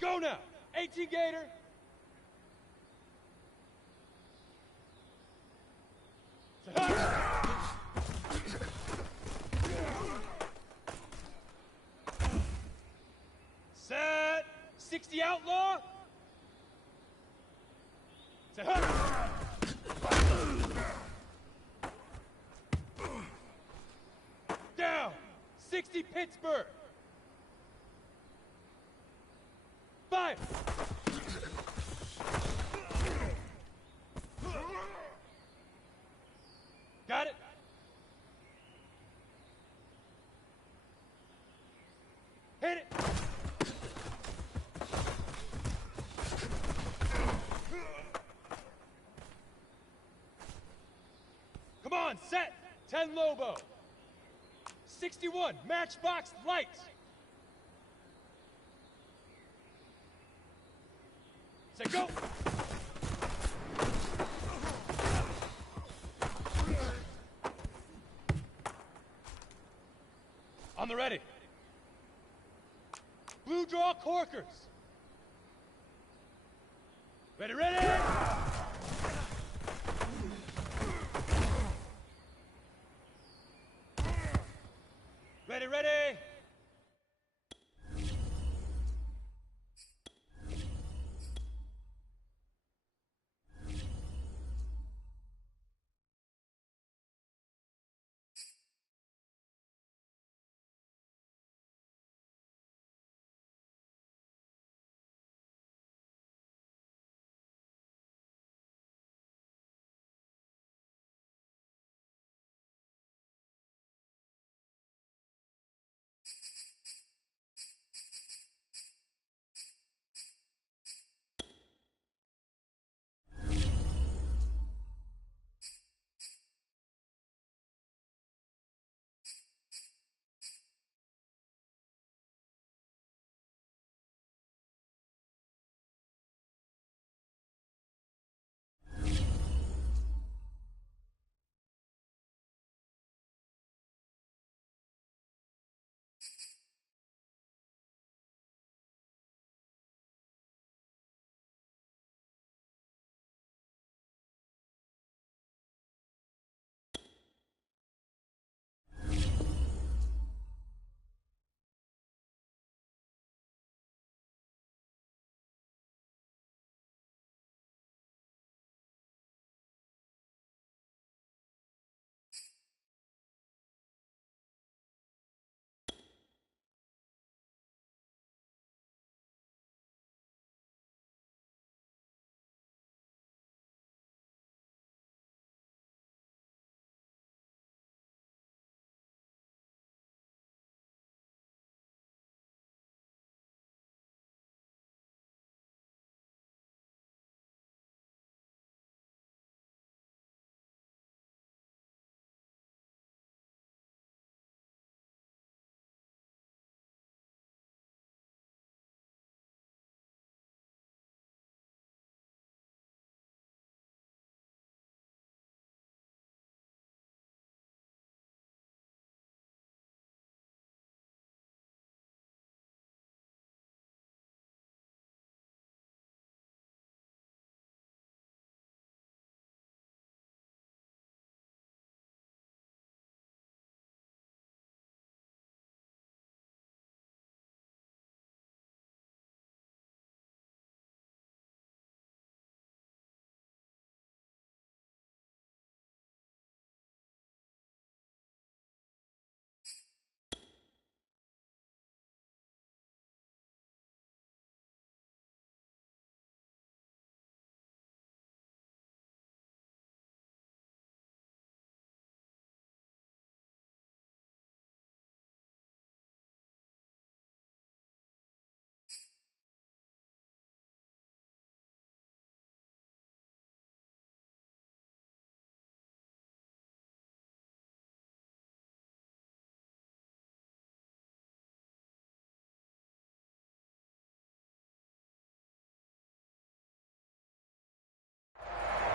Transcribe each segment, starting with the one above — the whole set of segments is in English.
Go now. 18 Gator. Set. 60 Outlaw. Down. 60 Pittsburgh. Fire. Got it. Hit it. Come on, set. 10 Lobo. 61 Matchbox Lights. Say go. On the ready. Blue draw corkers. Ready, ready! Ready, ready!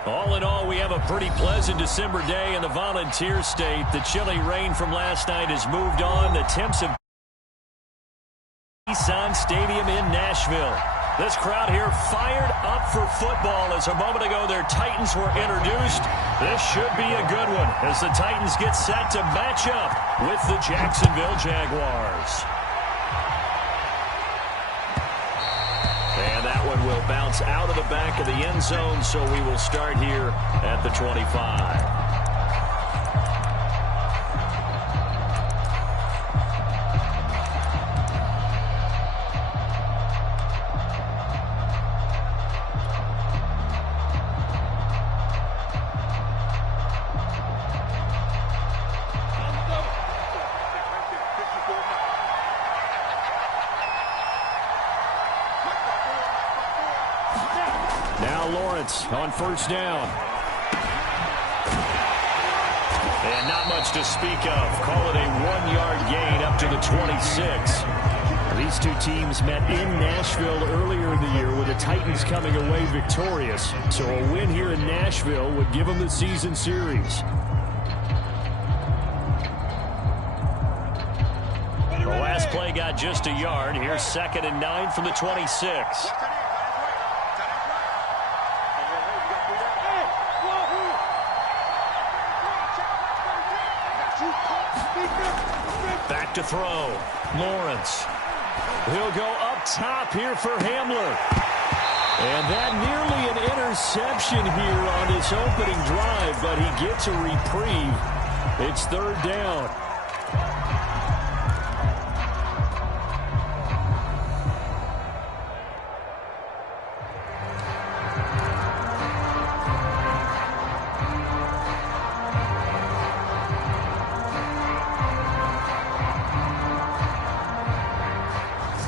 All in all, we have a pretty pleasant December day in the Volunteer State. The chilly rain from last night has moved on. The temps have SEASON Stadium in Nashville. This crowd here fired up for football as a moment ago their Titans were introduced. This should be a good one as the Titans get set to match up with the Jacksonville Jaguars. And that one will bounce out of the back of the end zone, so we will start here at the 25. On first down. And not much to speak of. Call it a 1-yard gain up to the 26. These two teams met in Nashville earlier in the year with the Titans coming away victorious. So a win here in Nashville would give them the season series. The last play got just a yard. Here's 2nd and 9 from the 26. Back to throw. Lawrence. He'll go up top here for Hamler. And that nearly an interception here on his opening drive, but he gets a reprieve. It's 3rd down.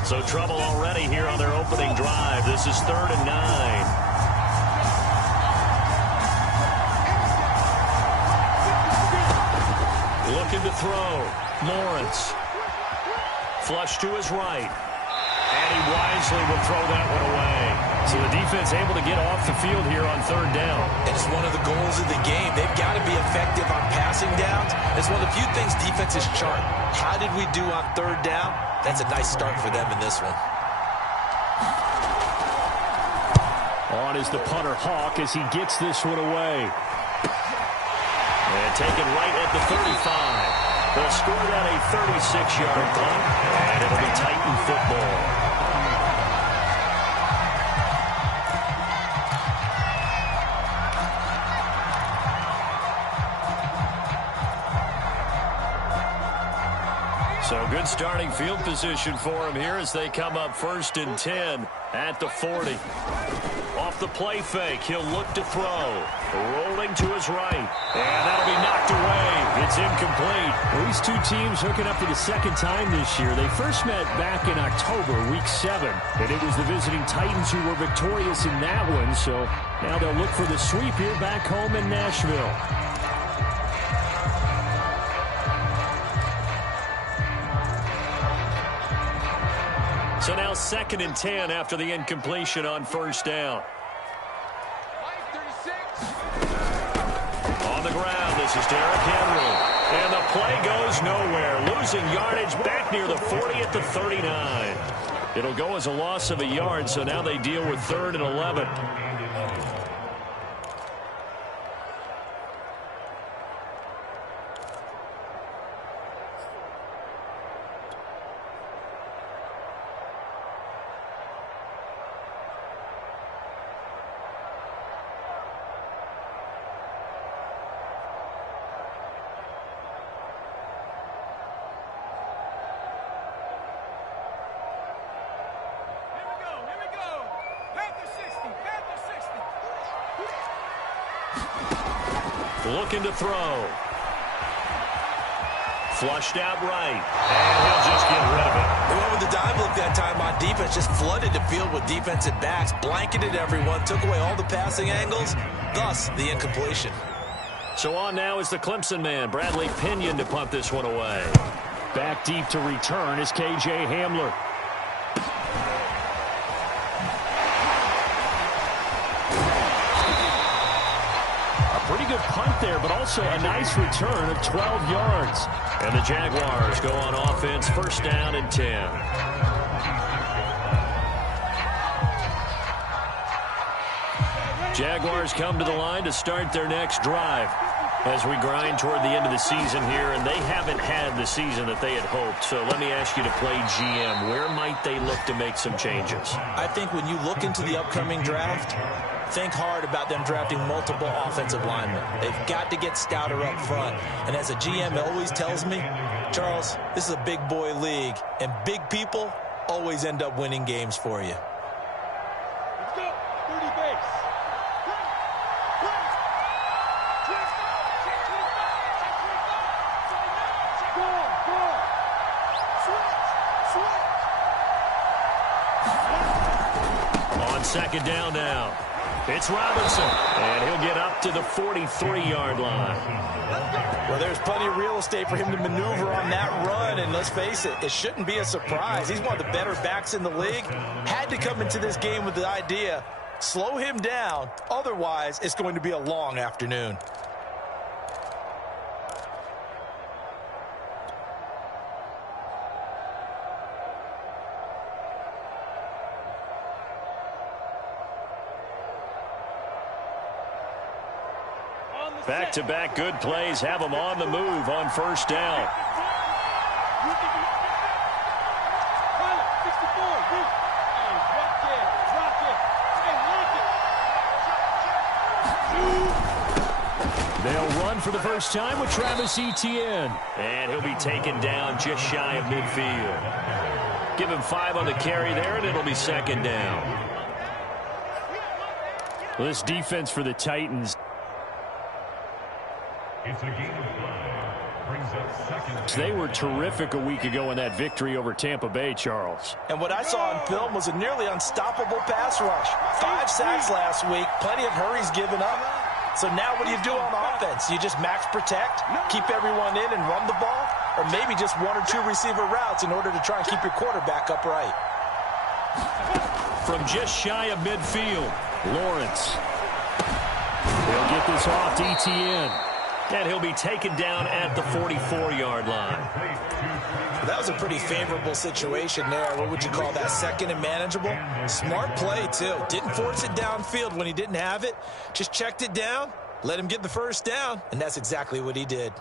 So trouble already here on their opening drive. This is 3rd and 9. Looking to throw. Lawrence. Flush to his right. And he wisely will throw that one away. So the defense able to get off the field here on 3rd down. It's one of the goals of the game. They've got to be effective on passing downs. It's one of the few things defenses chart. How did we do on 3rd down? That's a nice start for them in this one. On is the punter Hawk as he gets this one away. And taken right at the 35. They'll score that a 36-yard punt, and it'll be Titan football. So good starting field position for him here as they come up 1st and 10 at the 40. Off the play fake, he'll look to throw. Rolling to his right, and that'll be knocked away. It's incomplete. Well, these two teams hooking up for the 2nd time this year. They first met back in October, week 7, and it was the visiting Titans who were victorious in that one. So now they'll look for the sweep here back home in Nashville. So now 2nd and 10 after the incompletion on 1st down. On the ground, this is Derrick Henry. And the play goes nowhere. Losing yardage back near the 40 at the 39. It'll go as a loss of a yard, so now they deal with 3rd and 11. Looking to throw. Flushed out right. And he'll just get rid of it. They went with the dime look that time on defense. Just flooded the field with defensive backs. Blanketed everyone. Took away all the passing angles. Thus, the incompletion. So on now is the Clemson man, Bradley Pinion, to punt this one away. Back deep to return is K.J. Hamler. Pretty good punt there, but also a nice return of 12 yards. And the Jaguars go on offense, 1st down and 10. Jaguars come to the line to start their next drive as we grind toward the end of the season here, and they haven't had the season that they had hoped. So let me ask you to play GM. Where might they look to make some changes? I think when you look into the upcoming draft, think hard about them drafting multiple offensive linemen. They've got to get stouter up front. And as a GM always tells me, Charles, this is a big boy league, and big people always end up winning games for you. Let's go. 30 base. On second down now, it's Robinson, and he'll get up to the 43-yard line. Well, there's plenty of real estate for him to maneuver on that run, and let's face it, it shouldn't be a surprise. He's one of the better backs in the league. Had to come into this game with the idea, slow him down, otherwise it's going to be a long afternoon. Back-to-back good plays have them on the move on first down. They'll run for the first time with Travis Etienne. And he'll be taken down just shy of midfield. Give him 5 on the carry there, and it'll be second down. Well, this defense for the Titans. They were terrific a week ago in that victory over Tampa Bay, Charles. And what I saw on film was a nearly unstoppable pass rush. 5 sacks last week, plenty of hurries given up. So now what do you do on offense? You just max protect, keep everyone in and run the ball, or maybe just 1 or 2 receiver routes in order to try and keep your quarterback upright. From just shy of midfield, Lawrence. He'll get this off to Etienne. And he'll be taken down at the 44-yard line. That was a pretty favorable situation there. What would you call that? Second and manageable? Smart play, too. Didn't force it downfield when he didn't have it. Just checked it down, let him get the first down, and that's exactly what he did.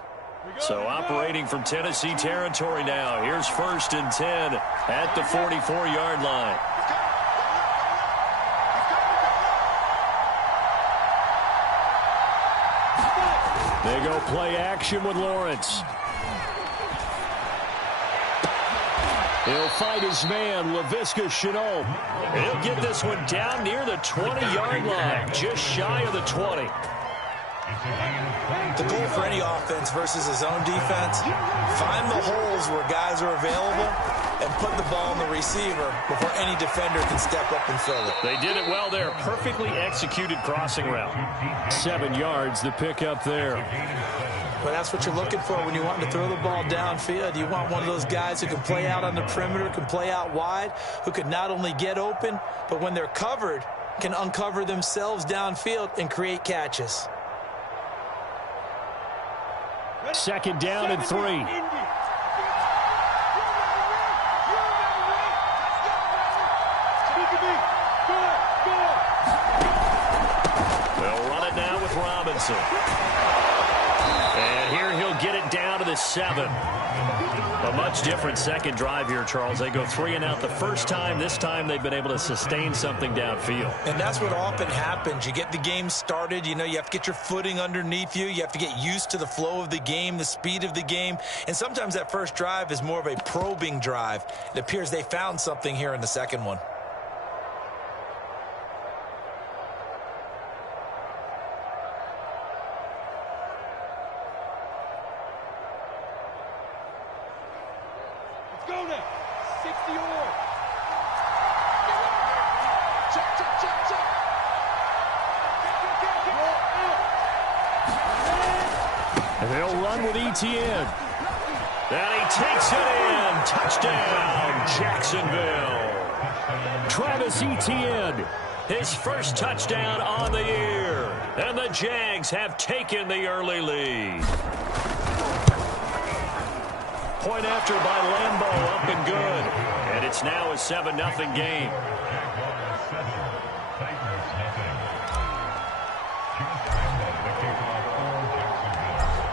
So operating from Tennessee territory now. Here's 1st and 10 at the 44-yard line. They go play action with Lawrence. He'll fight his man, Laviska Shenault. He'll get this one down near the 20-yard line, just shy of the 20. The goal for any offense versus his own defense, find the holes where guys are available and put the ball on the receiver before any defender can step up and fill it. They did it well there. Perfectly executed crossing route. 7 yards, the pickup there. But that's what you're looking for when you want to throw the ball downfield. You want one of those guys who can play out on the perimeter, can play out wide, who can not only get open, but when they're covered, can uncover themselves downfield and create catches. 2nd down and 3. They'll run it now with Robinson. And here he'll get it down to the 7. A much different second drive here, Charles. They go 3 and out the first time. This time they've been able to sustain something downfield. And that's what often happens. You get the game started. You know, you have to get your footing underneath you. You have to get used to the flow of the game, the speed of the game. And sometimes that first drive is more of a probing drive. It appears they found something here in the second one. Go now. 60 or. And they'll run with Etienne. And he takes it in. Touchdown, Jacksonville. Travis Etienne, his first touchdown on the year. And the Jags have taken the early lead. Point after by Lambeau, up and good. And it's now a 7-0 game.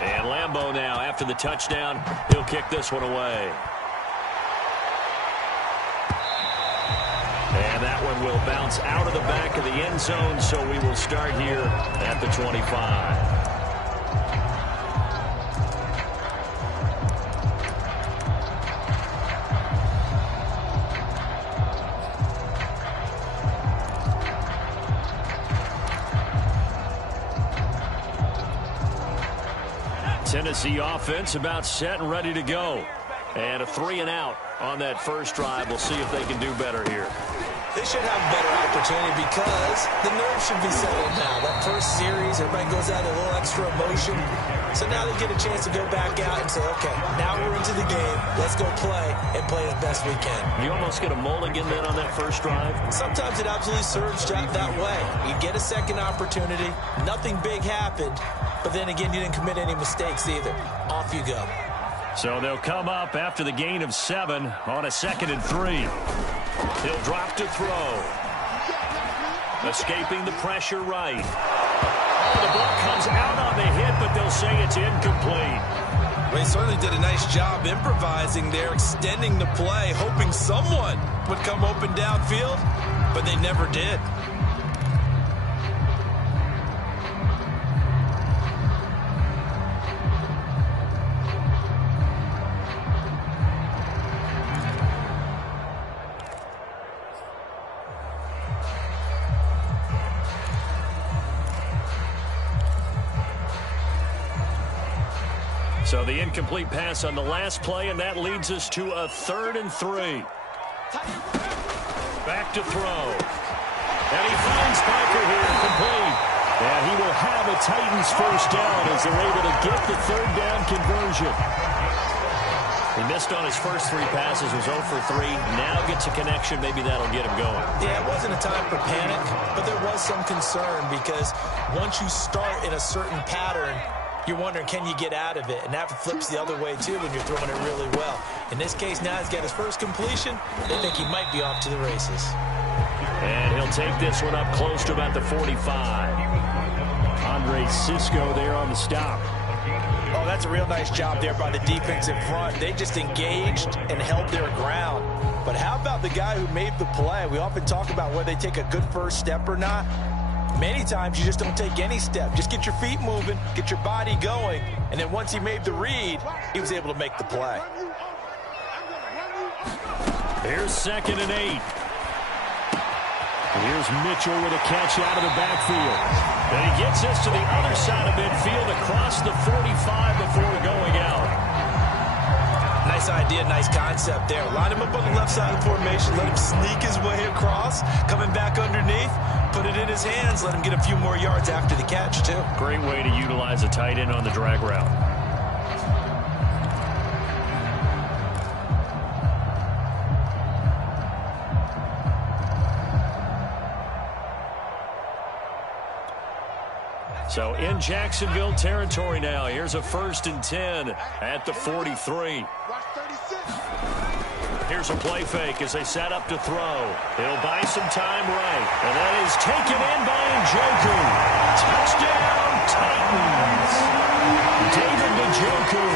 And Lambeau now, after the touchdown, he'll kick this one away. And that one will bounce out of the back of the end zone, so we will start here at the 25. Tennessee offense about set and ready to go. And a 3-and-out on that first drive. We'll see if they can do better here. They should have a better opportunity because the nerves should be settled now. That first series, everybody goes out a little extra emotion. So now they get a chance to go back out and say, okay, now we're into the game. Let's go play and play the best we can. You almost get a mulligan then on that first drive? Sometimes it absolutely serves that way. You get a second opportunity. Nothing big happened. But then again, you didn't commit any mistakes either. Off you go. So they'll come up after the gain of 7 on a 2nd and 3. He'll drop to throw. Escaping the pressure right. Oh, the ball comes out on the hit, but they'll say it's incomplete. They certainly did a nice job improvising there, extending the play, hoping someone would come open downfield, but they never did. So the incomplete pass on the last play, and that leads us to a 3rd and 3. Back to throw. And he finds Parker here, complete. And he will have a Titans first down as they're able to get the 3rd down conversion. He missed on his first 3 passes, was 0 for 3. Now gets a connection. Maybe that'll get him going. Yeah, it wasn't a time for panic, but there was some concern because once you start in a certain pattern, you're wondering, can you get out of it? And that flips the other way, too, when you're throwing it really well. In this case, now he's got his first completion. They think he might be off to the races. And he'll take this one up close to about the 45. Andre Cisco there on the stop. Oh, that's a real nice job there by the defense in front. They just engaged and held their ground. But how about the guy who made the play? We often talk about whether they take a good first step or not. Many times you just don't take any step. Just get your feet moving, get your body going, and then once he made the read, he was able to make the play. Here's 2nd and 8. Here's Mitchell with a catch out of the backfield. And he gets us to the other side of midfield across the 45 before going out. Nice idea, nice concept there. Line him up on the left side of the formation, let him sneak his way across, coming back underneath, put it in his hands, let him get a few more yards after the catch, too. Great way to utilize a tight end on the drag route. So in Jacksonville territory now. Here's a 1st and 10 at the 43. Here's a play fake as they set up to throw. He'll buy some time right. And that is taken in by Njoku. Touchdown, Titans. David Njoku,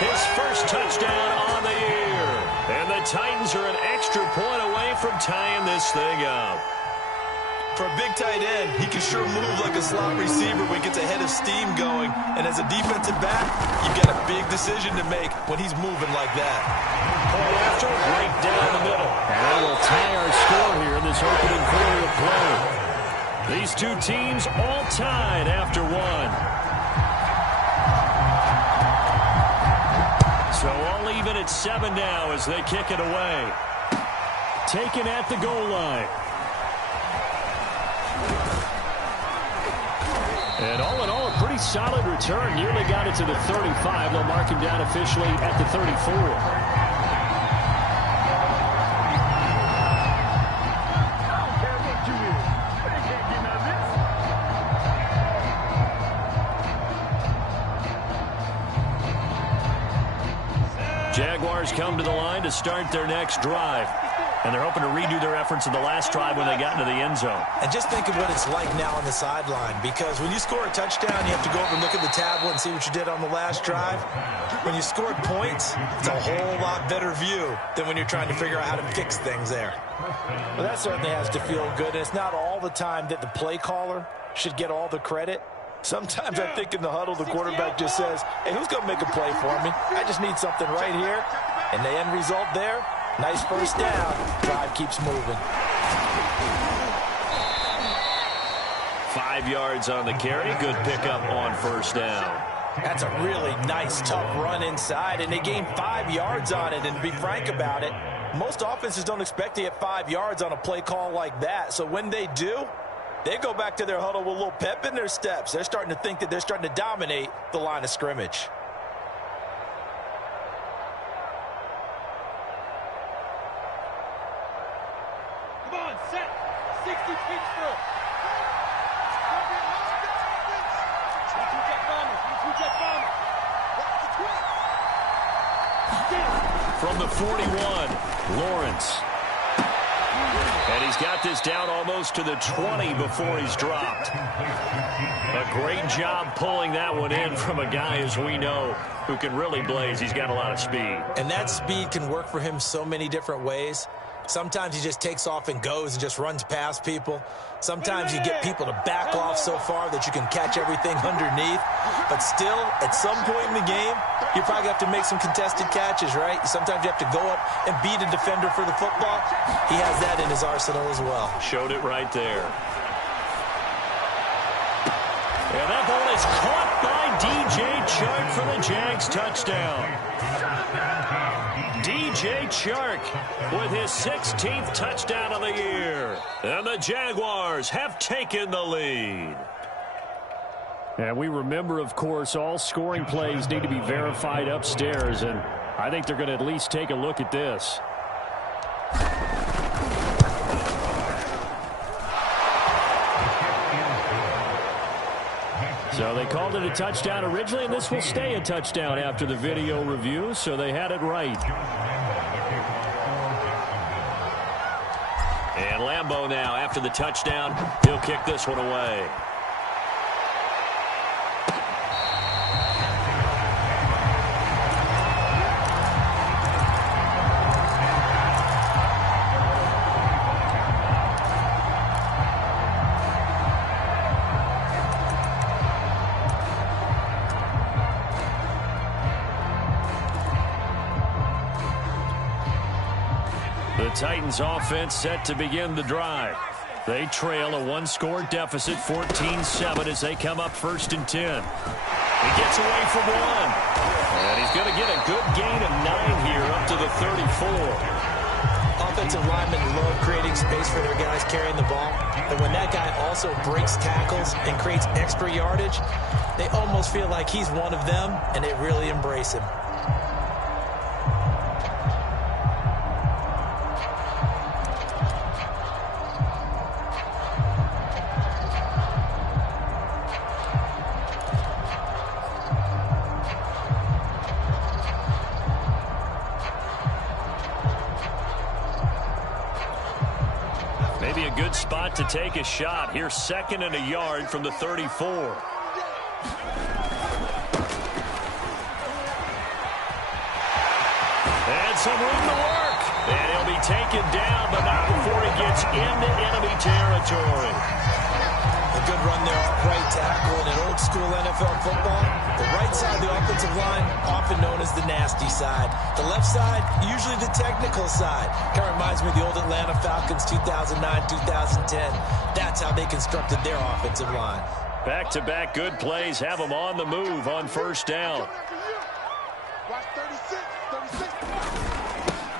his first touchdown on the year. And the Titans are an extra point away from tying this thing up. For a big tight end, he can sure move like a slot receiver when he gets a head of steam going. And as a defensive back, you've got a big decision to make when he's moving like that. Point after, right down the middle. And that will tie our score here in this opening quarter of play. These two teams all tied after 1. So all even at 7 now as they kick it away. Taken at the goal line. And all in all, a pretty solid return. Nearly got it to the 35. They'll mark him down officially at the 34. Jaguars come to the line to start their next drive. And they're hoping to redo their efforts in the last drive when they got into the end zone. And just think of what it's like now on the sideline, because when you score a touchdown, you have to go over and look at the tablet and see what you did on the last drive. When you scored points, it's a whole lot better view than when you're trying to figure out how to fix things there. Well, that certainly has to feel good. And it's not all the time that the play caller should get all the credit. Sometimes I think in the huddle, the quarterback just says, hey, who's going to make a play for me? I just need something right here. And the end result there, nice first down. Drive keeps moving. 5 yards on the carry. Good pickup on first down. That's a really nice, tough run inside, and they gained 5 yards on it. And to be frank about it, most offenses don't expect to get 5 yards on a play call like that. So when they do, they go back to their huddle with a little pep in their steps. They're starting to think that they're starting to dominate the line of scrimmage. Come on, set. 60 Pittsburgh. From the 41, Lawrence. And he's got this down almost to the 20 before he's dropped. A great job pulling that one in from a guy, as we know, who can really blaze. He's got a lot of speed. And that speed can work for him so many different ways. Sometimes he just takes off and goes and just runs past people. Sometimes you get people to back off so far that you can catch everything underneath. But still, at some point in the game, you probably have to make some contested catches, right? Sometimes you have to go up and beat a defender for the football. He has that in his arsenal as well. Showed it right there. And that ball is caught by DJ Chark for the Jags touchdown. DJ Chark with his 16th touchdown of the year. And the Jaguars have taken the lead. And we remember, of course, all scoring plays need to be verified upstairs. And I think they're going to at least take a look at this. So they called it a touchdown originally, and this will stay a touchdown after the video review, so they had it right. And Lambeau now, after the touchdown, he'll kick this one away. The Titans offense set to begin the drive. They trail a one-score deficit, 14-7, as they come up 1st and 10. He gets away from one. And he's going to get a good gain of 9 here up to the 34. Offensive linemen love creating space for their guys carrying the ball. And when that guy also breaks tackles and creates extra yardage, they almost feel like he's one of them, and they really embrace him. Maybe a good spot to take a shot. Here's 2nd and a yard from the 34. And some room to work. And he'll be taken down, but not before he gets into enemy territory. A good run there off right tackle in an old-school NFL football. The right side of the offensive line, often known as the nasty side. The left side, usually the technical side. Kind of reminds me of the old Atlanta Falcons 2009-2010. That's how they constructed their offensive line. Back-to-back good plays have them on the move on 1st down.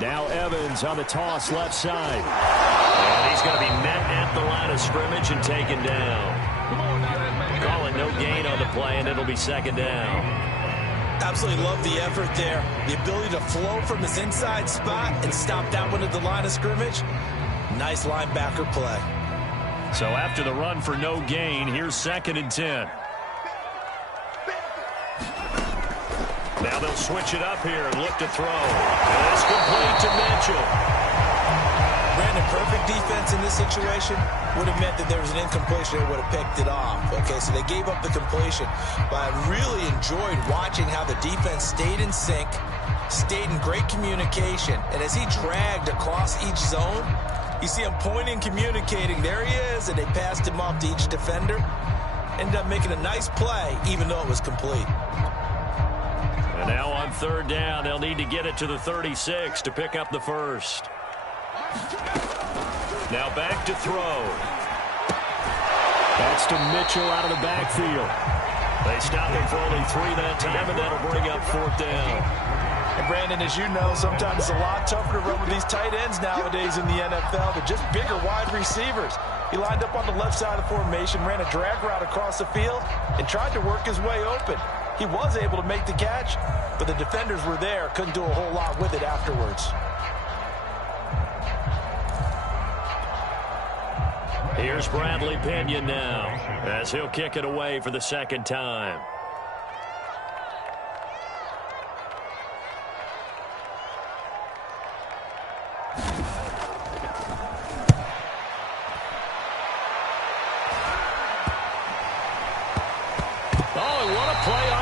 Now Evans on the toss left side. And he's going to be met at the line of scrimmage and taken down. Calling no gain on the play, and it'll be 2nd down. Absolutely love the effort there. The ability to flow from his inside spot and stop that one at the line of scrimmage. Nice linebacker play. So after the run for no gain, here's 2nd and 10. Now they'll switch it up here and look to throw. And it's complete to Mitchell. defense in this situation would have meant that there was an incompletion and would have picked it off. Okay, so they gave up the completion. But I really enjoyed watching how the defense stayed in sync, stayed in great communication. And as he dragged across each zone, you see him pointing, communicating. There he is, and they passed him off to each defender. Ended up making a nice play, even though it was complete. And now on third down, they'll need to get it to the 36 to pick up the first. Now back to throw. That's to Mitchell out of the backfield. They stop him for only 3 that time, and that'll bring up fourth down. And Brandon, as you know, sometimes it's a lot tougher to run with these tight ends nowadays in the NFL. They're just bigger wide receivers. He lined up on the left side of the formation, ran a drag route across the field, and tried to work his way open. He was able to make the catch, but the defenders were there, couldn't do a whole lot with it afterwards. Here's Bradley Pinion now, as he'll kick it away for the second time.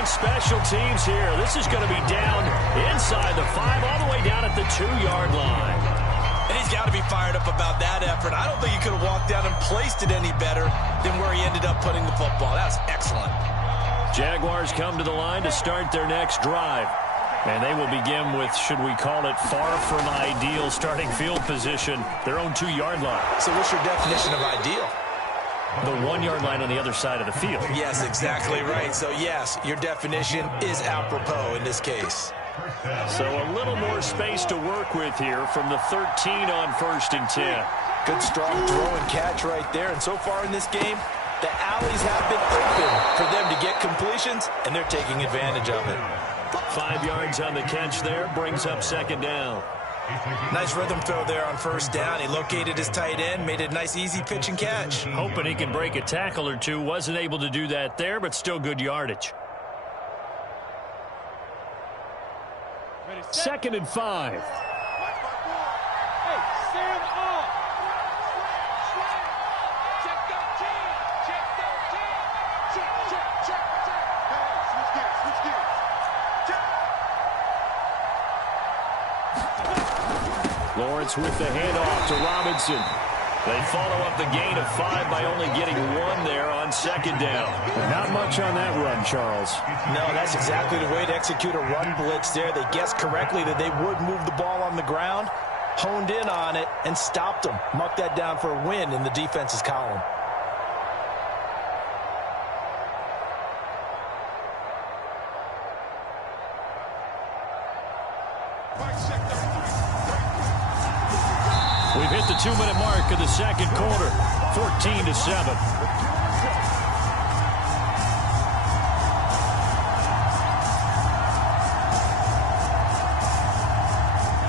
Special teams here. This is going to be down inside the 5, all the way down at the 2-yard line. And he's got to be fired up about that effort. I don't think he could have walked down and placed it any better than where he ended up putting the football. That was excellent. Jaguars come to the line to start their next drive. And they will begin with, should we call it, far from ideal starting field position, their own 2-yard line. So what's your definition of ideal? The 1-yard line on the other side of the field. Yes, exactly right. So, yes, your definition is apropos in this case. So a little more space to work with here from the 13 on 1st and 10. Good, strong throw and catch right there. And so far in this game, the alleys have been open for them to get completions, and they're taking advantage of it. 5 yards on the catch there, brings up second down. Nice rhythm throw there on first down. He located his tight end, made a nice easy pitch and catch. Hoping he can break a tackle or two. Wasn't able to do that there, but still good yardage. 2nd and 5. Hey, stand up. Check that team. Check that team. Check. Hey, switch gears. Lawrence with the handoff to Robinson. They follow up the gain of 5 by only getting 1 there on second down. Not much on that run, Charles. No, that's exactly the way to execute a run blitz there. They guessed correctly that they would move the ball on the ground, honed in on it, and stopped them. Marked that down for a win in the defense's column. We've hit the 2-minute mark of the second quarter, 14-7.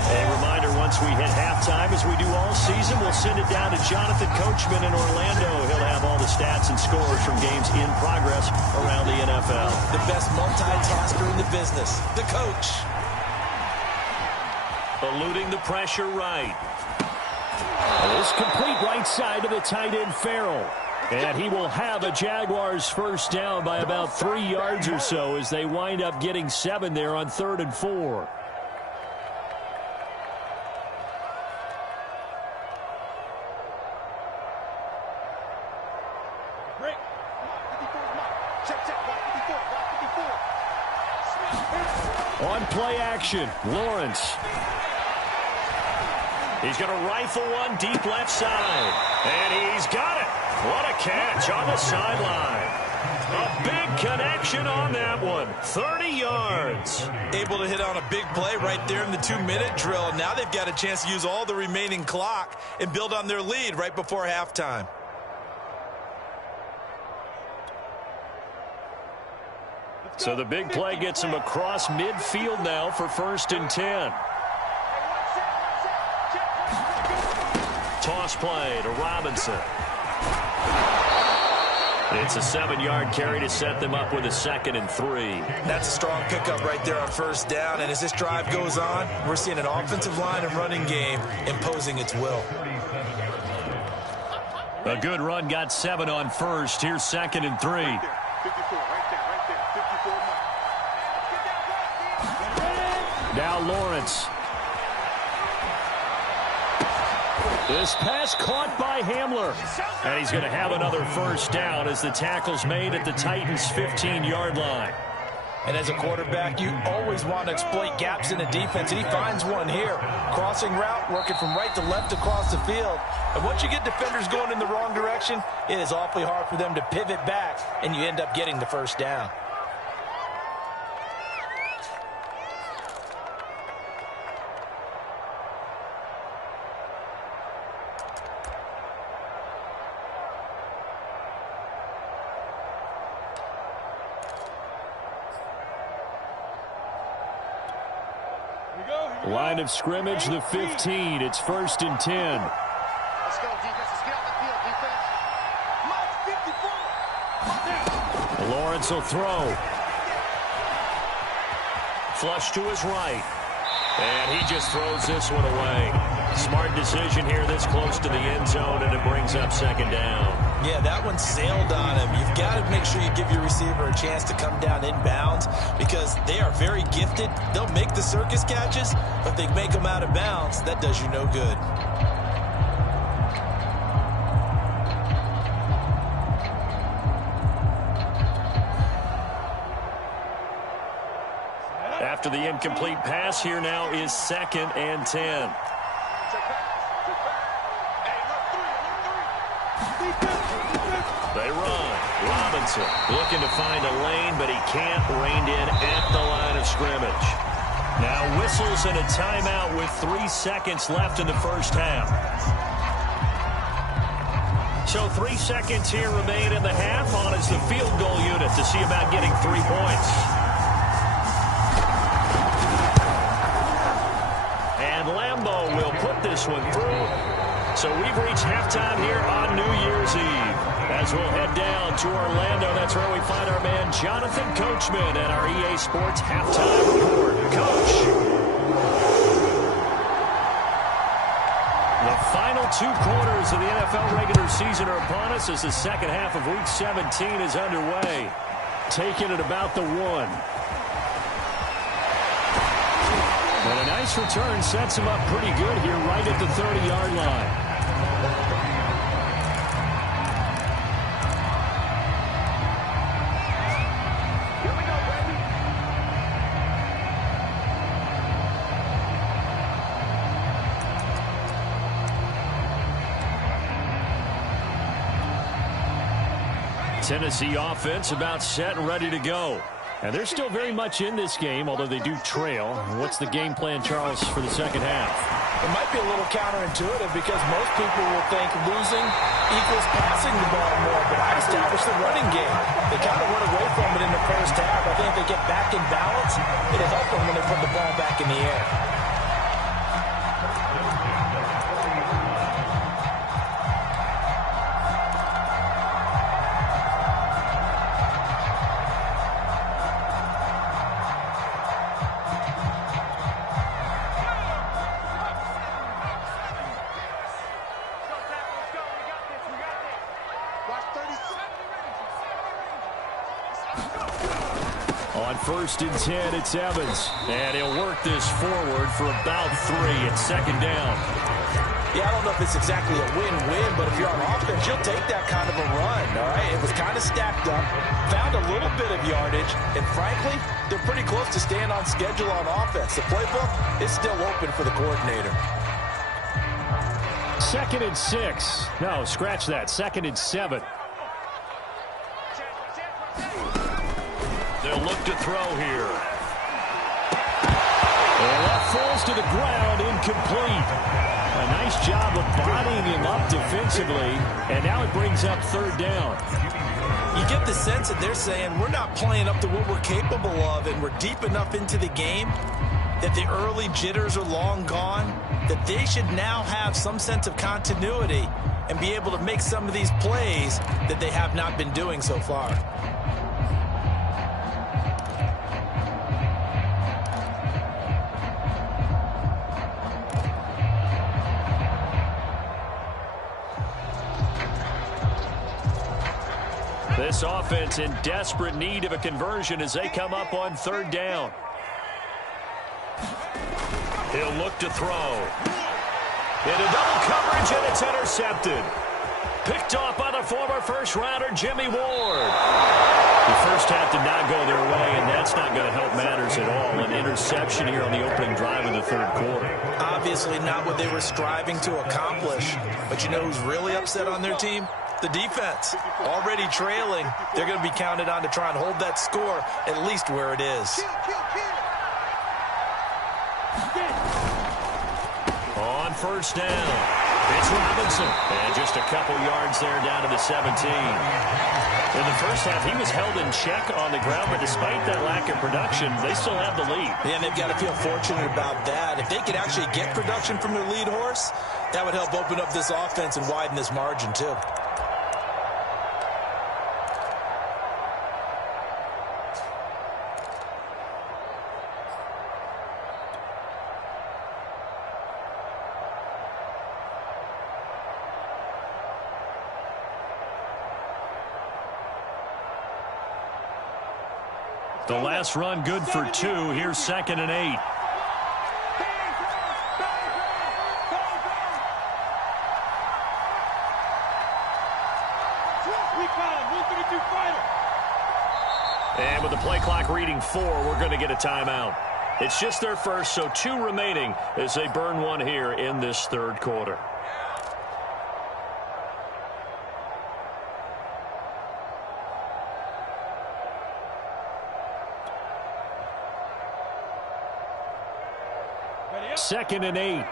A reminder, once we hit halftime, as we do all season, we'll send it down to Jonathan Coachman in Orlando. He'll have all the stats and scores from games in progress around the NFL. The best multitasker in the business, the coach. Eluding the pressure right. It is complete right side to the tight end Farrell. And he will have a Jaguars first down by about 3 yards or so as they wind up getting 7 there on 3rd and 4. On play action, Lawrence. He's going to rifle one deep left side. And he's got it. What a catch on the sideline. A big connection on that one. 30 yards. Able to hit on a big play right there in the 2-minute drill. Now they've got a chance to use all the remaining clock and build on their lead right before halftime. So the big play gets him across midfield now for 1st and 10. Toss play to Robinson. It's a 7-yard carry to set them up with a 2nd and 3. That's a strong pickup right there on first down. And as this drive goes on, we're seeing an offensive line and running game imposing its will. A good run got 7 on first. Here's 2nd and 3. 54, right there, 54 miles. Now Lawrence. This pass caught by Hamler. And he's going to have another first down as the tackle's made at the Titans' 15-yard line. And as a quarterback, you always want to exploit gaps in the defense, and he finds one here. Crossing route, working from right to left across the field. And once you get defenders going in the wrong direction, it is awfully hard for them to pivot back, and you end up getting the first down. Line of scrimmage, the 15. It's 1st and 10. Let's go, defense. Let's get on the field, defense. Mark 54. Lawrence will throw. Flush to his right. And he just throws this one away. Smart decision here this close to the end zone, and it brings up 2nd down. Yeah, that one sailed on him. You've got to make sure you give your receiver a chance to come down inbounds because they are very gifted. They'll make the circus catches, but they make them out of bounds. That does you no good. After the incomplete pass, here now is 2nd and 10. They run. Robinson looking to find a lane, but he can't. Reined in at the line of scrimmage. Now whistles and a timeout with 3 seconds left in the first half. So 3 seconds here remain in the half. On is the field goal unit to see about getting 3 points. And Lambeau will put this one through. So we've reached halftime here on New Year's Eve. As we'll head down to Orlando, that's where we find our man Jonathan Coachman at our EA Sports Halftime Report. Coach. The final 2 quarters of the NFL regular season are upon us as the second half of Week 17 is underway. Taking it about the 1. And a nice return sets him up pretty good here right at the 30-yard line. Tennessee offense about set and ready to go. And they're still very much in this game, although they do trail. What's the game plan, Charles, for the second half? It might be a little counterintuitive because most people will think losing equals passing the ball more, but I established the running game. They kind of went away from it in the first half. I think if they get back in balance, it'll help them when they put the ball back in the air. On 1st and 10, it's Evans. And he'll work this forward for about 3. It's 2nd down. Yeah, I don't know if it's exactly a win-win, but if you're on offense, you'll take that kind of a run, all right? It was kind of stacked up, found a little bit of yardage, and frankly, they're pretty close to staying on schedule on offense. The playbook is still open for the coordinator. 2nd and 6. No, scratch that. 2nd and 7. They'll look to throw here. And that falls to the ground, incomplete. A nice job of bodying him up defensively, and now it brings up 3rd down. You get the sense that they're saying we're not playing up to what we're capable of, and we're deep enough into the game that the early jitters are long gone, that they should now have some sense of continuity and be able to make some of these plays that they have not been doing so far. This offense in desperate need of a conversion as they come up on third down. He'll look to throw. Into double coverage, and it's intercepted. Picked off by the former first-rounder, Jimmy Ward. The first half did not go their way, and that's not going to help matters at all. An interception here on the opening drive in the third quarter. Obviously not what they were striving to accomplish. But you know who's really upset on their team? The defense. Already trailing. They're going to be counted on to try and hold that score at least where it is. On first down. It's Robinson. And just a couple yards there down to the 17. In the first half, he was held in check on the ground, but despite that lack of production, they still have the lead. Yeah, and they've got to feel fortunate about that. If they could actually get production from their lead horse, that would help open up this offense and widen this margin, too. The last run good for 2. Here's 2nd and 8. And with the play clock reading 4, we're going to get a timeout. It's just their first, so 2 remaining as they burn one here in this third quarter. Second and 8.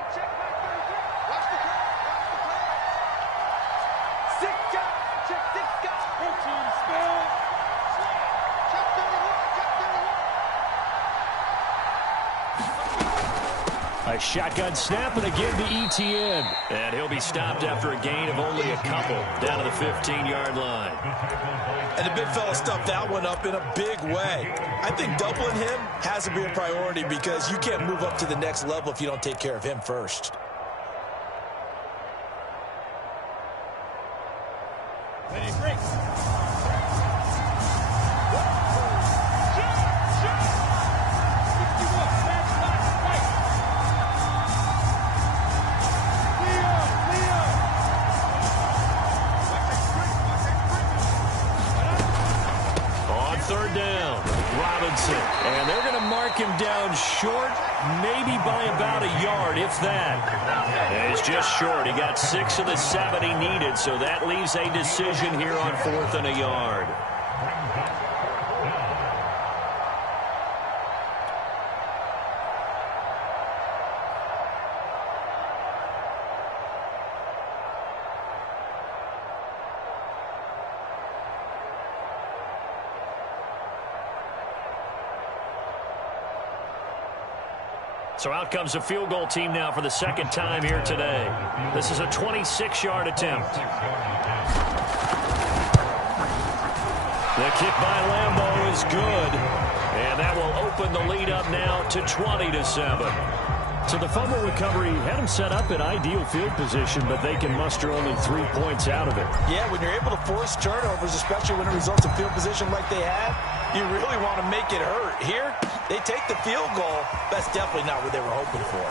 A shotgun snap and again to ETN. And he'll be stopped after a gain of only a couple down to the 15-yard line. And the big fella stuffed that one up in a big way. I think doubling him has to be a priority because you can't move up to the next level if you don't take care of him first. Third down, Robinson. And they're going to mark him down short, maybe by about a yard, if that. And it's just short. He got 6 of the 7 he needed, so that leaves a decision here on 4th and a yard. So out comes the field goal team now for the second time here today. This is a 26-yard attempt. The kick by Lambeau is good. And that will open the lead up now to 20-7. So the fumble recovery had him set up in ideal field position, but they can muster only 3 points out of it. Yeah, when you're able to force turnovers, especially when it results in field position like they had, you really want to make it hurt. Here, they take the field goal. That's definitely not what they were hoping for.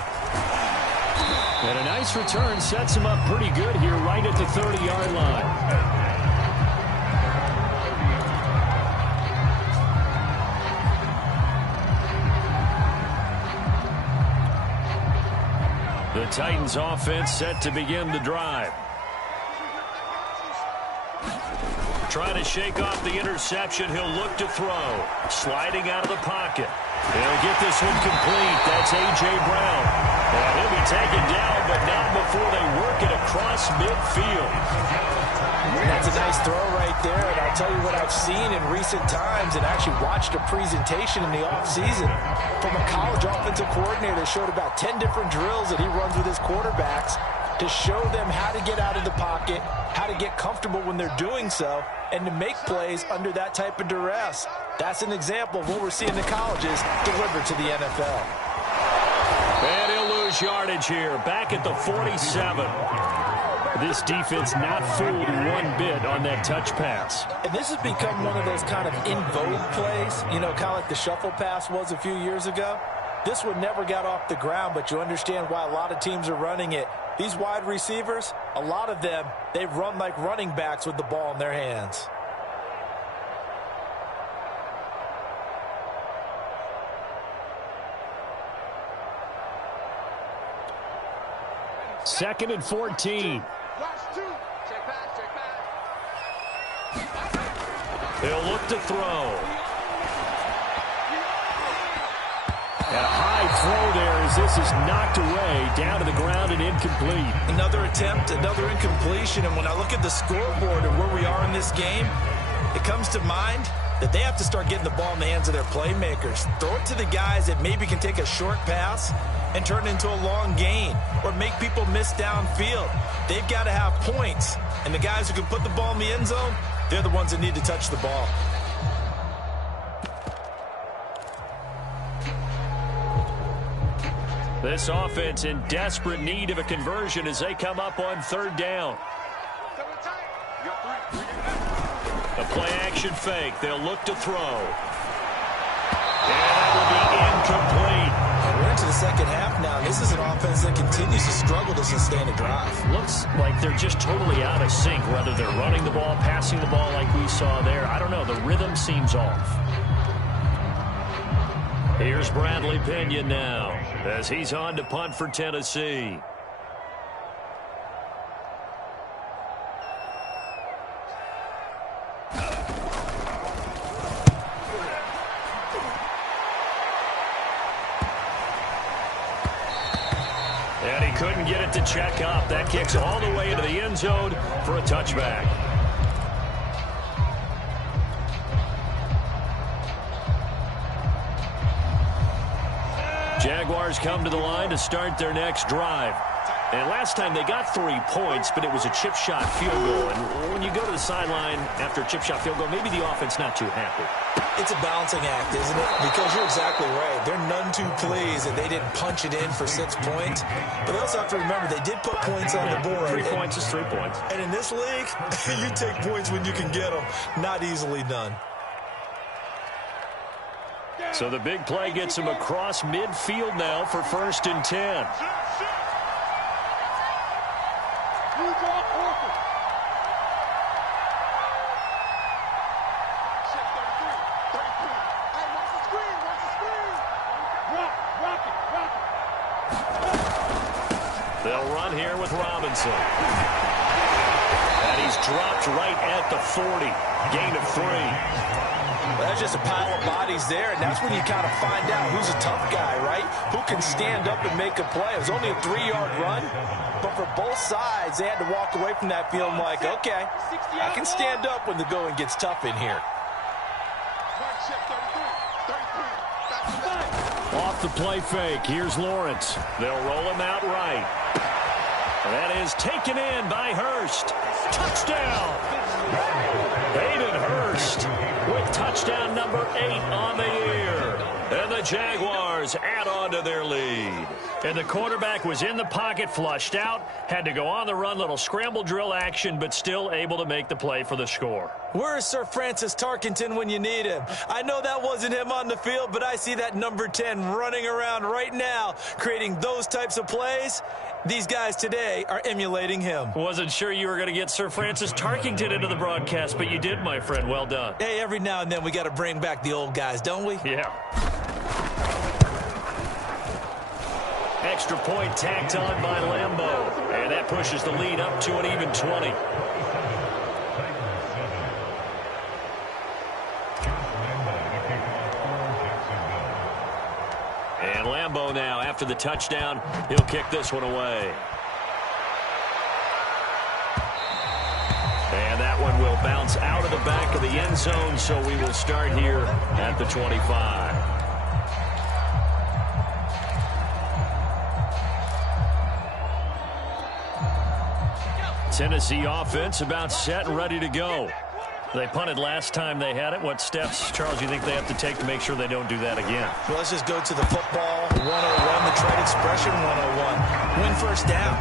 And a nice return sets him up pretty good here right at the 30-yard line. The Titans offense set to begin the drive. Trying to shake off the interception. He'll look to throw. Sliding out of the pocket. He'll get this one complete. That's A.J. Brown. And he'll be taken down, but not before they work it across midfield. That's a nice throw right there, and I'll tell you what I've seen in recent times and actually watched a presentation in the offseason from a college offensive coordinator that showed about 10 different drills that he runs with his quarterbacks to show them how to get out of the pocket, how to get comfortable when they're doing so, and to make plays under that type of duress. That's an example of what we're seeing in colleges delivered to the NFL. And he'll lose yardage here, back at the 47. This defense not fooled one bit on that touch pass. And this has become one of those kind of in vogue plays, you know, kind of like the shuffle pass was a few years ago. This one never got off the ground, but you understand why a lot of teams are running it. These wide receivers, a lot of them, they run like running backs with the ball in their hands. Second and 14. They'll look to throw. And a high throw there as this is knocked away, down to the ground and incomplete. Another attempt, another incompletion, and when I look at the scoreboard and where we are in this game, it comes to mind that they have to start getting the ball in the hands of their playmakers. Throw it to the guys that maybe can take a short pass and turn it into a long gain or make people miss downfield. They've got to have points, and the guys who can put the ball in the end zone, they're the ones that need to touch the ball. This offense in desperate need of a conversion as they come up on third down. A play-action fake. They'll look to throw. And that will be incomplete. We're into the second half now. This is an offense that continues to struggle to sustain a drive. Looks like they're just totally out of sync, whether they're running the ball, passing the ball like we saw there. I don't know. The rhythm seems off. Here's Bradley Pena now as he's on to punt for Tennessee. And he couldn't get it to check up. That kicks all the way into the end zone for a touchback. Jaguars come to the line to start their next drive. And last time they got 3 points, but it was a chip shot field goal. And when you go to the sideline after a chip shot field goal, maybe the offense not too happy. It's a balancing act, isn't it? Because you're exactly right. They're none too pleased that they didn't punch it in for 6 points. But they also have to remember they did put points on the board. 3 points is 3 points. And in this league, you take points when you can get them. Not easily done. So the big play gets him across midfield now for 1st and 10. They'll run here with Robinson. And he's dropped right at the 40. Gain of 3. Well, that's just a pile of bodies there, and that's when you kind of find out who's a tough guy, right? Who can stand up and make a play. It was only a 3-yard run, but for both sides, they had to walk away from that feeling like, okay, I can stand up when the going gets tough in here. Off the play fake, here's Lawrence. They'll roll him out right. That is taken in by Hurst. Touchdown! Hayden Hurst with touchdown number 8 on the year. And the Jaguars add on to their lead. And the quarterback was in the pocket, flushed out, had to go on the run, little scramble drill action, but still able to make the play for the score. Where is Sir Francis Tarkenton when you need him? I know that wasn't him on the field, but I see that number 10 running around right now, creating those types of plays. These guys today are emulating him. Wasn't sure you were going to get Sir Francis Tarkenton into the broadcast, but you did, my friend. Well done. Hey, every now and then we got to bring back the old guys, don't we? Yeah. Extra point tacked on by Lambeau. And that pushes the lead up to an even 20. And Lambeau now, after the touchdown, he'll kick this one away. And that one will bounce out of the back of the end zone, so we will start here at the 25. Tennessee offense about set and ready to go. They punted last time they had it. What steps, Charles, you think they have to take to make sure they don't do that again? Well, let's just go to the football 101, the trade expression 101. Win first down.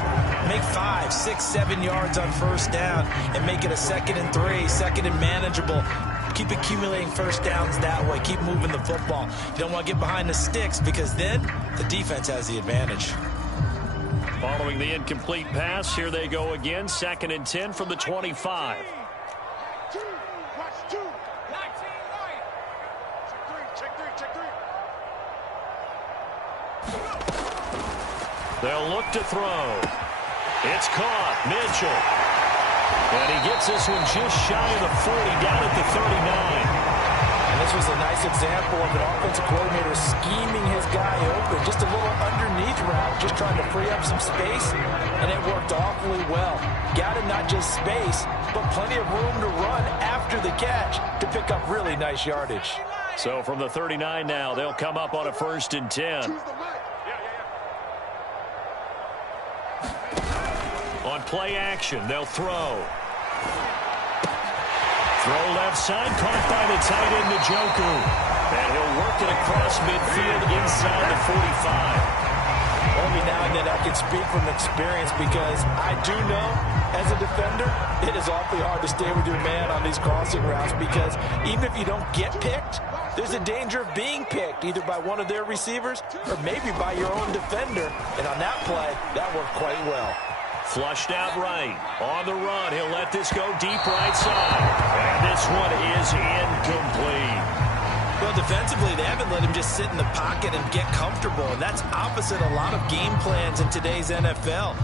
Make 5, 6, 7 yards on first down and make it a 2nd and 3, 2nd and manageable. Keep accumulating first downs that way. Keep moving the football. You don't want to get behind the sticks because then the defense has the advantage. Following the incomplete pass, here they go again. 2nd and 10 from the 25. They'll look to throw. It's caught. Mitchell. And he gets this one just shy of the 40, down at the 39. And this was a nice example of an offensive coordinator scheming his guy open. Just a little underneath route, just trying to free up some space. And it worked awfully well. Got him not just space, but plenty of room to run after the catch to pick up really nice yardage. So from the 39 now, they'll come up on a 1st and 10. On play action, they'll throw. Throw left side, caught by the tight end, Njoku. And he'll work it across midfield inside the 45. Only now and then I can speak from experience because I do know, as a defender, it is awfully hard to stay with your man on these crossing routes because even if you don't get picked, there's a danger of being picked either by one of their receivers or maybe by your own defender. And on that play, that worked quite well. Flushed out right. On the run, he'll let this go deep right side. And this one is incomplete. Well, defensively, they haven't let him just sit in the pocket and get comfortable. And that's opposite a lot of game plans in today's NFL.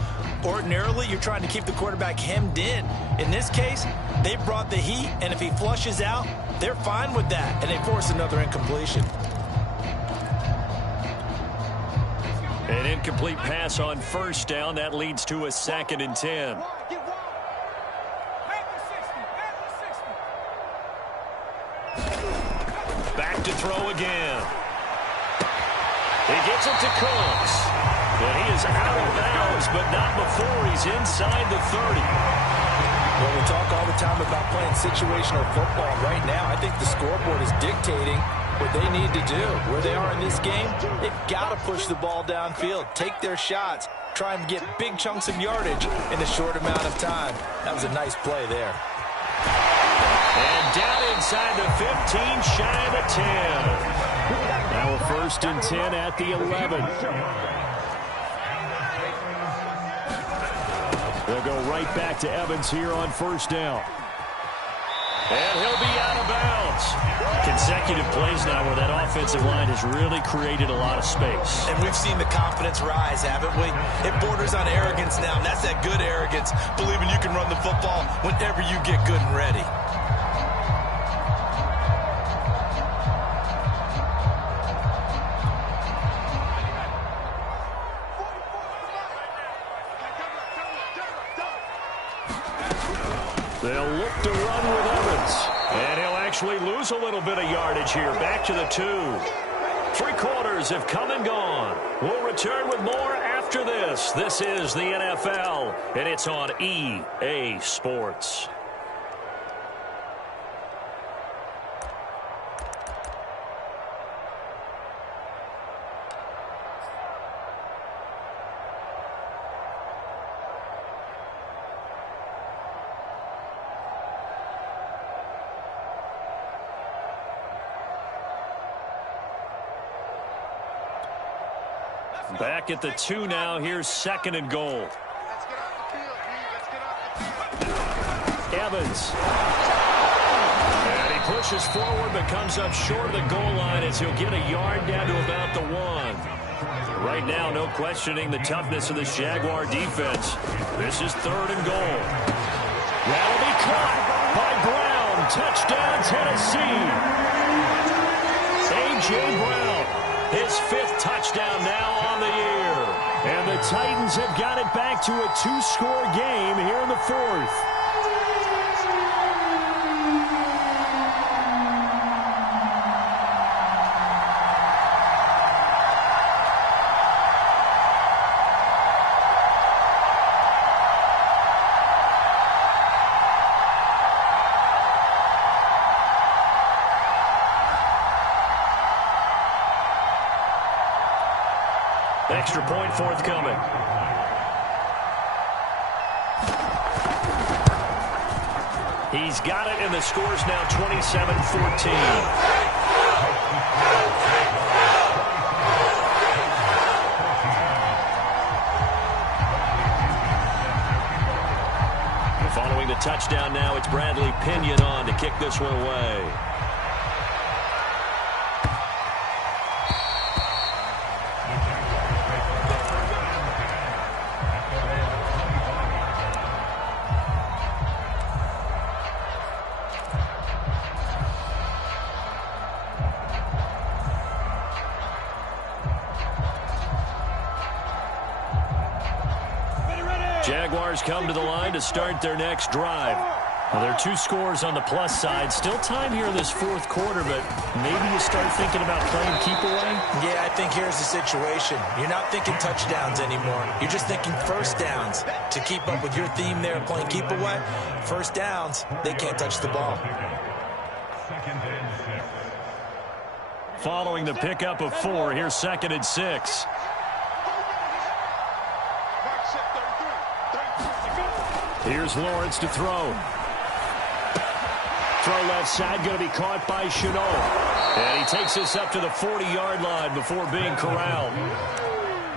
Ordinarily, you're trying to keep the quarterback hemmed in. In this case, they brought the heat, and if he flushes out, they're fine with that, and they force another incompletion. An incomplete pass on first down. That leads to a 2nd and 10. Back to throw again. He gets it to Cooks. And he is out of bounds, but not before he's inside the 30. Well, we talk all the time about playing situational football. Right now, I think the scoreboard is dictating what they need to do. Where they are in this game, they've got to push the ball downfield, take their shots, try and get big chunks of yardage in a short amount of time. That was a nice play there. And down inside the 15, shy of the 10. Now a 1st and 10 at the 11. They'll go right back to Evans here on first down. And he'll be out of bounds. Consecutive plays now where that offensive line has really created a lot of space. And we've seen the confidence rise, haven't we? It borders on arrogance now, and that's that good arrogance, believing you can run the football whenever you get good and ready. They'll look to run with Evans. And he'll actually lose a little bit of yardage here. Back to the 2. 3 quarters have come and gone. We'll return with more after this. This is the NFL, and it's on EA Sports. Back at the 2 now. Here's 2nd and goal. Evans. And he pushes forward but comes up short of the goal line as he'll get a yard down to about the 1. Right now, no questioning the toughness of this Jaguar defense. This is 3rd and goal. That'll be caught by Brown. Touchdown, Tennessee. A.J. Brown. His 5th touchdown now on the year. And the Titans have got it back to a 2-score game here in the 4th. Extra point forthcoming. He's got it, and the score's now 27-14. Following the touchdown now, it's Bradley Pinion on to kick this one away. Jaguars come to the line to start their next drive. Well, there are 2 scores on the plus side. Still time here in this fourth quarter, but maybe you start thinking about playing keep away? Yeah, I think here's the situation. You're not thinking touchdowns anymore. You're just thinking first downs. To keep up with your theme there of playing keep away, first downs, they can't touch the ball. Following the pickup of 4, here's 2nd and 6. Here's Lawrence to throw. Throw left side, going to be caught by Chenault. And he takes this up to the 40-yard line before being corralled.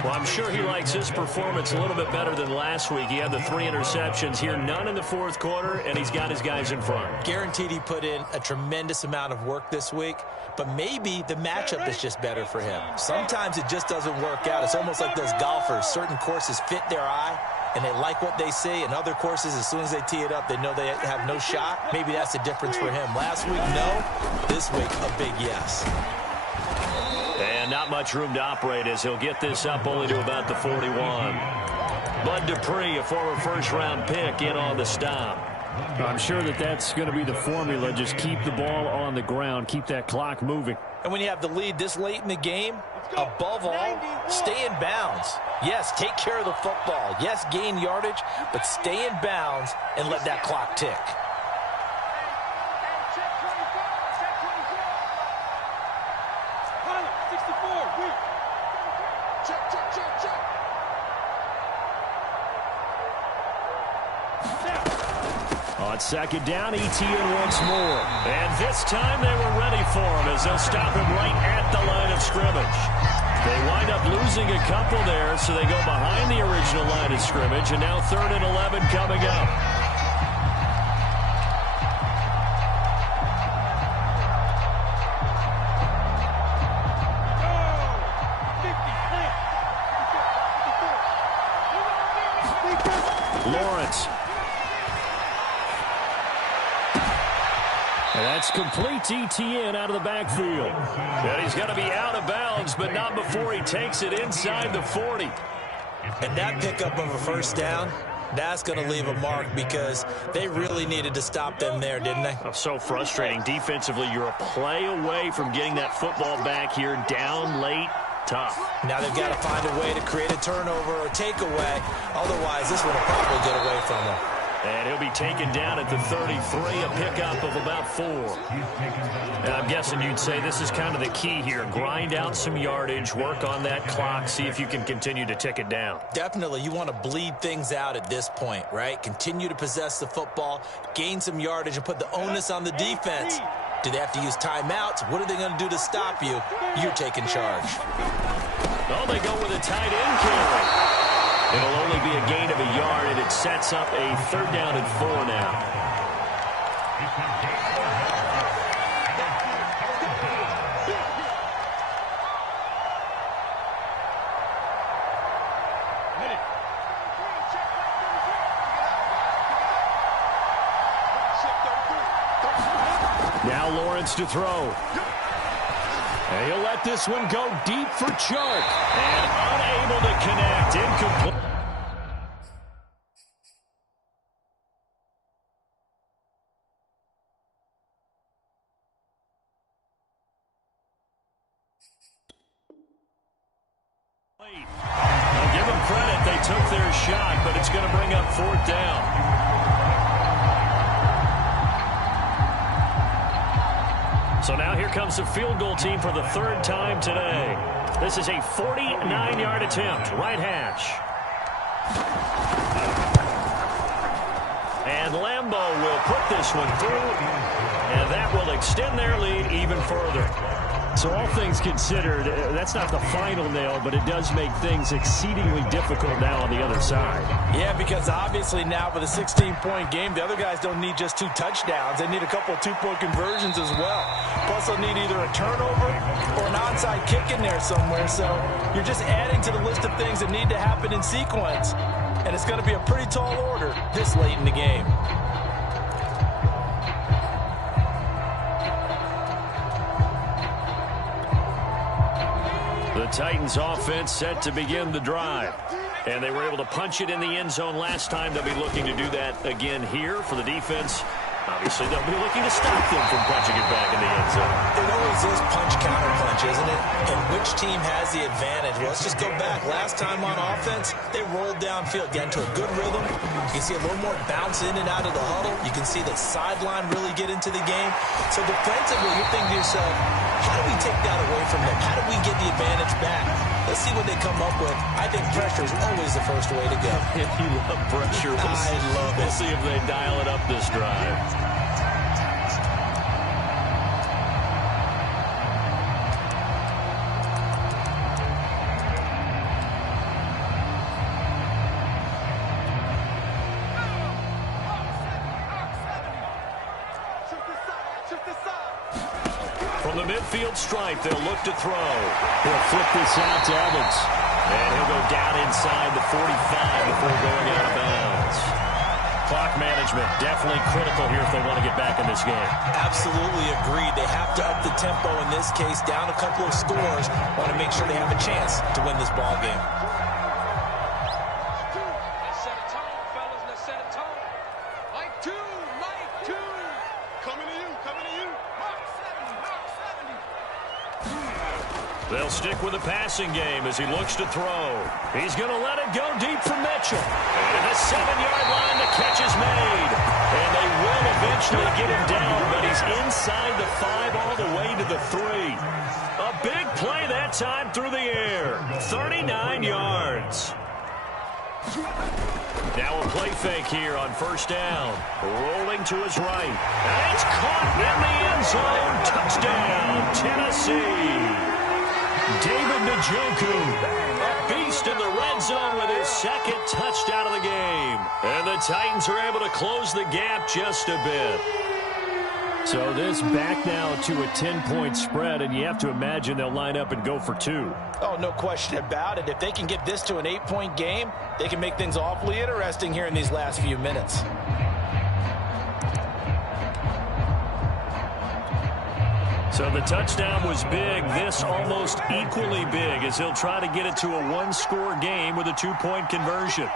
Well, I'm sure he likes his performance a little bit better than last week. He had the 3 interceptions here, none in the fourth quarter, and he's got his guys in front. Guaranteed he put in a tremendous amount of work this week, but maybe the matchup is just better for him. Sometimes it just doesn't work out. It's almost like those golfers. Certain courses fit their eye, and they like what they see. And other courses, as soon as they tee it up, they know they have no shot. Maybe that's the difference for him. Last week, no. This week, a big yes. And not much room to operate as he'll get this up only to about the 41. Bud Dupree, a former first-round pick, in on the stop. I'm sure that's going to be the formula. Just keep the ball on the ground. Keep that clock moving. And when you have the lead this late in the game, above all, stay in bounds. Yes, take care of the football. Yes, gain yardage, but stay in bounds and let that clock tick. On 2nd down, ETN once more. And this time they were ready for him as they'll stop him right at the line of scrimmage. They wind up losing a couple there, so they go behind the original line of scrimmage, and now 3rd and 11 coming up. Lawrence. And that's complete to ETN out of the backfield. And he's going to be out of bounds, but not before he takes it inside the 40. And that pickup of a first down, that's going to leave a mark because they really needed to stop them there, didn't they? Oh, so frustrating. Defensively, you're a play away from getting that football back here, down late. Tough. Now they've got to find a way to create a turnover or takeaway. Otherwise, this one will probably get away from them. And he'll be taken down at the 33, a pickup of about 4. Now, I'm guessing you'd say this is kind of the key here. Grind out some yardage, work on that clock, see if you can continue to tick it down. Definitely. You want to bleed things out at this point, right? Continue to possess the football, gain some yardage, and put the onus on the defense. Do they have to use timeouts? What are they going to do to stop you? You're taking charge. Oh, they go with a tight end carry. It'll only be a gain of a yard, and it sets up a 3rd down and 4 now. Now Lawrence to throw. And he'll let this one go deep for Chark. And unable to connect. Incomplete. I'll give them credit. They took their shot, but it's going to bring up 4th down. So now here comes the field goal team for the third time today. This is a 49-yard attempt, right hash. And Lambeau will put this one through, and that will extend their lead even further. So all things considered, that's not the final nail, but it does make things exceedingly difficult now on the other side. Yeah, because obviously now with a 16-point game, the other guys don't need just 2 touchdowns. They need a couple of 2-point conversions as well. Plus, they'll need either a turnover or an onside kick in there somewhere. So you're just adding to the list of things that need to happen in sequence. And it's going to be a pretty tall order this late in the game. The Titans offense set to begin the drive. And they were able to punch it in the end zone last time. They'll be looking to do that again here for the defense. Obviously, they'll be looking to stop them from punching it back in the end zone. It always is punch-counter-punch, isn't it? And which team has the advantage? Well, let's just go back. Last time on offense, they rolled downfield, got into a good rhythm. You can see a little more bounce in and out of the huddle. You can see the sideline really get into the game. So defensively, you're thinking to yourself, how do we take that away from them? How do we get the advantage back? Let's see what they come up with. I think pressure is always the first way to go. You love pressure. I love it. We'll see if they dial it up this drive. From the midfield stripe, they'll look to throw. He'll flip this out to Evans. And he'll go down inside the 45 before going out of bounds. Clock management, definitely critical here if they want to get back in this game. Absolutely agreed. They have to up the tempo in this case, down a couple of scores. Want to make sure they have a chance to win this ball game. Let's set a tone, fellas. Let's set a tone. Like two. Coming to you, coming to you. Mark 70, Mark 70. They'll stick with the passing game as he looks to throw. He's going to let it go deep for Mitchell. And the 7-yard line, the catch is made. And they will eventually get him down, but he's inside the 5 all the way to the 3. A big play that time through the air. 39 yards. Now a play fake here on first down. Rolling to his right. And it's caught in the end zone. Touchdown, Tennessee. David Njoku, a beast in the red zone with his second touchdown of the game. And the Titans are able to close the gap just a bit. So this back now to a 10-point spread, and you have to imagine they'll line up and go for 2. Oh, no question about it. If they can get this to an 8-point game, they can make things awfully interesting here in these last few minutes. So the touchdown was big. This almost equally big as he'll try to get it to a 1-score game with a 2-point conversion.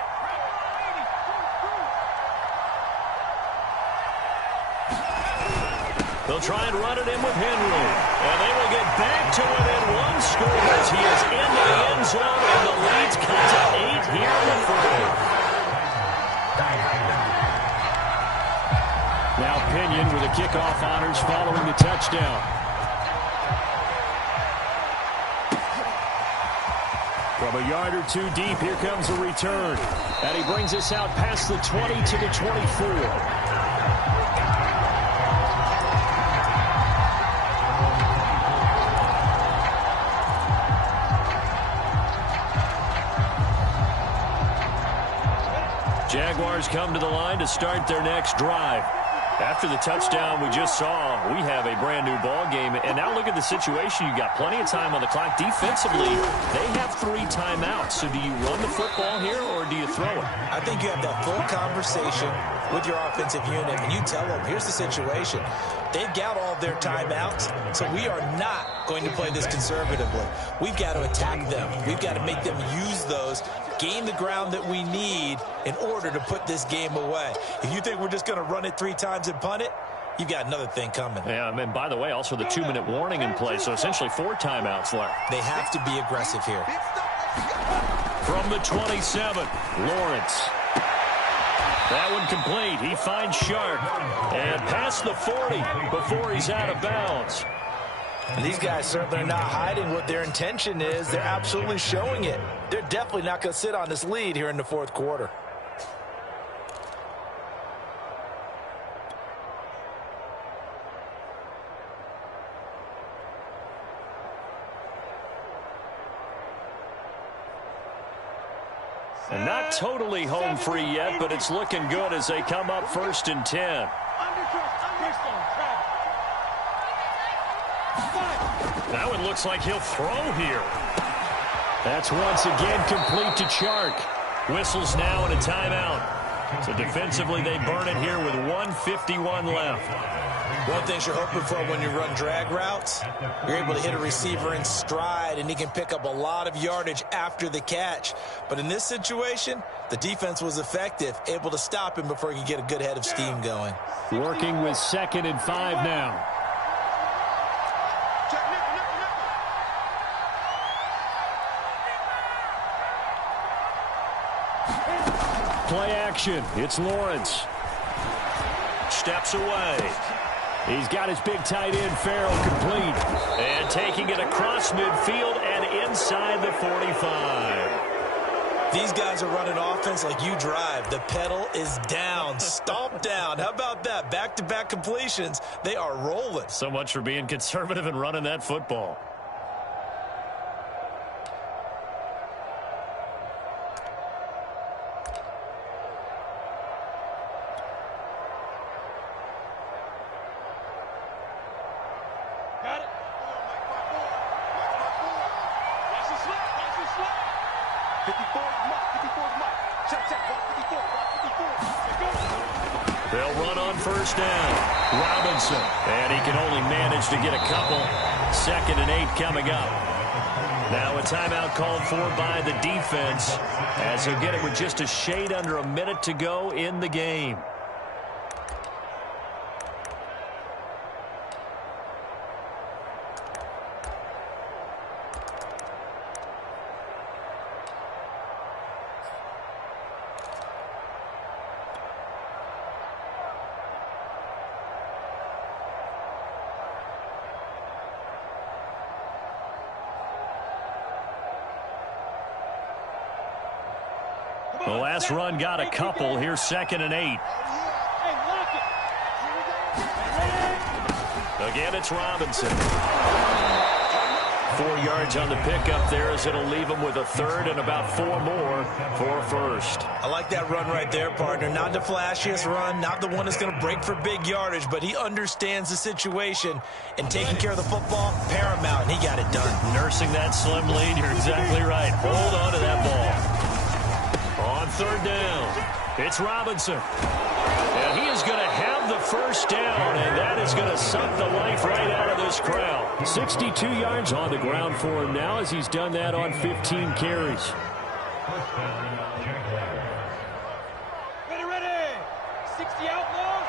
They'll try and run it in with Henry. And they will get back to within 1 score as he is into the end zone, and the lead's cut to 8 here in the fourth. Now Pinion with the kickoff honors following the touchdown. From a yard or 2 deep, here comes a return. And he brings us out past the 20 to the 24. Jaguars come to the line to start their next drive. After the touchdown we just saw, we have a brand new ball game. And now look at the situation. You got plenty of time on the clock. Defensively, they have 3 timeouts. So do you run the football here or do you throw it? I think you have that full conversation with your offensive unit, and you tell them, here's the situation. They've got all their timeouts, so we are not going to play this conservatively. We've got to attack them. We've got to make them use those, gain the ground that we need in order to put this game away. If you think we're just going to run it 3 times and punt it, you've got another thing coming. Yeah, and by the way, also the 2-minute warning in play, so essentially 4 timeouts left. They have to be aggressive here. From the 27, Lawrence. That one complete. He finds Sharp. And past the 40 before he's out of bounds. And these guys certainly are not hiding what their intention is. They're absolutely showing it. They're definitely not going to sit on this lead here in the fourth quarter. And not totally home free yet, but it's looking good as they come up 1st and 10. Now it looks like he'll throw here. That's once again complete to Chark. Whistles now and a timeout. So defensively they burn it here with 1:51 left. One thing you're hoping for when you run drag routes, you're able to hit a receiver in stride, and he can pick up a lot of yardage after the catch. But in this situation, the defense was effective, able to stop him before he could get a good head of steam going. Working with 2nd and 5 now. Play action. It's Lawrence. Steps away. He's got his big tight end, Farrell, complete. And taking it across midfield and inside the 45. These guys are running offense like you drive. The pedal is down, stomp down. How about that? Back-to-back completions. They are rolling. So much for being conservative and running that football. They'll run on 1st down. Robinson. And he can only manage to get a couple. 2nd and 8 coming up. Now a timeout called for by the defense as he'll get it with just a shade under a minute to go in the game. The last run got a couple. Here's 2nd and 8. Again, it's Robinson. 4 yards on the pickup there as it'll leave him with a 3rd and about 4 more for 1st. I like that run right there, partner. Not the flashiest run, not the one that's going to break for big yardage, but he understands the situation, and taking care of the football, paramount, and he got it done. Nursing that slim lead, you're exactly right. Hold on to that ball. On 3rd down, it's Robinson. And he is going to have the 1st down, and that is going to suck the life right out of this crowd. 62 yards on the ground for him now as he's done that on 15 carries. Ready. 60 outlaws.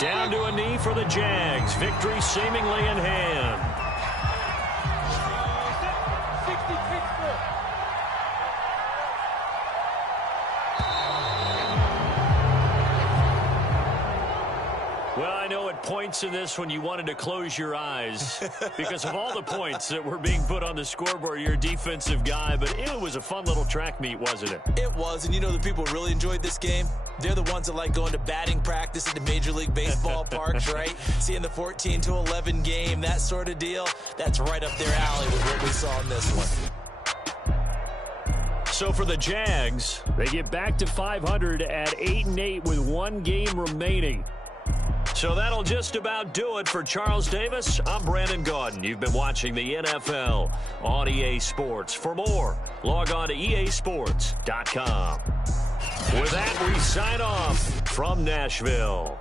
Down to a knee for the Jags. Victory seemingly in hand. Well, I know at points in this when you wanted to close your eyes because of all the points that were being put on the scoreboard, you're a defensive guy, but it was a fun little track meet, wasn't it? It was, and you know the people really enjoyed this game? They're the ones that like going to batting practice at the Major League Baseball parks, right? Seeing the 14-11 game, that sort of deal, that's right up their alley with what we saw in this one. So for the Jags, they get back to 500 at 8-8 with 1 game remaining. So that'll just about do it for Charles Davis. I'm Brandon Gaudin. You've been watching the NFL on EA Sports. For more, log on to easports.com. With that, we sign off from Nashville.